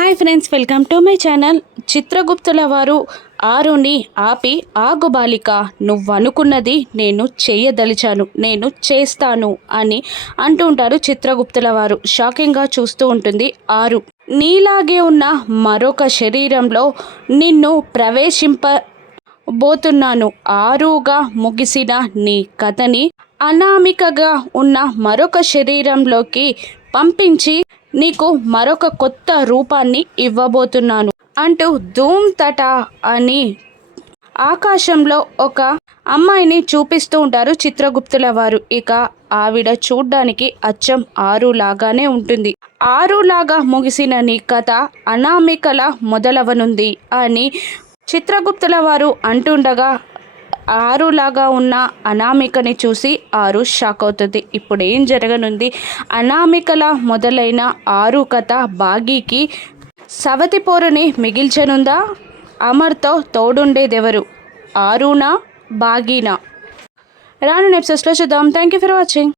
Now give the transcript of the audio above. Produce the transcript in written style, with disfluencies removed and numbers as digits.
Hi friends, welcome to my channel. చిత్రగుప్తుల వారు ఆరుని ఆపి, ఆగు బాలిక, నువ్వనుకున్నది నేను చేయదలిచాను, నేను చేస్తాను అని అంటూ ఉంటారు చిత్రగుప్తుల వారు. షాకింగ్గా చూస్తూ ఉంటుంది ఆరు. నీలాగే ఉన్న మరొక శరీరంలో నిన్ను ప్రవేశింపబోతున్నాను. ఆరుగా ముగిసిన నీ కథని అనామికగా ఉన్న మరొక శరీరంలోకి పంపించి నీకు మరొక కొత్త రూపాన్ని ఇవ్వబోతున్నాను అంటూ ధూమ్ తట అని ఆకాశంలో ఒక అమ్మాయిని చూపిస్తూ ఉంటారు చిత్రగుప్తుల వారు. ఇక ఆవిడ చూడ్డానికి అచ్చం ఆరు లాగానే ఉంటుంది. ఆరులాగా ముగిసిన నీ కథ అనామికలా మొదలవనుంది అని చిత్రగుప్తుల వారు అంటుండగా ఆరులాగా ఉన్న అనామికని చూసి ఆరు షాక్ అవుతుంది. ఇప్పుడు ఏం జరగనుంది? అనామికలా మొదలైన ఆరు కథ బాగీకి సవతి పోరుని మిగిల్చనుందా? అమర్తో తోడుండేదెవరు? ఆరునా, బాగీనా? రాను ఎపిసోడ్స్లో చూద్దాం. Thank you for watching.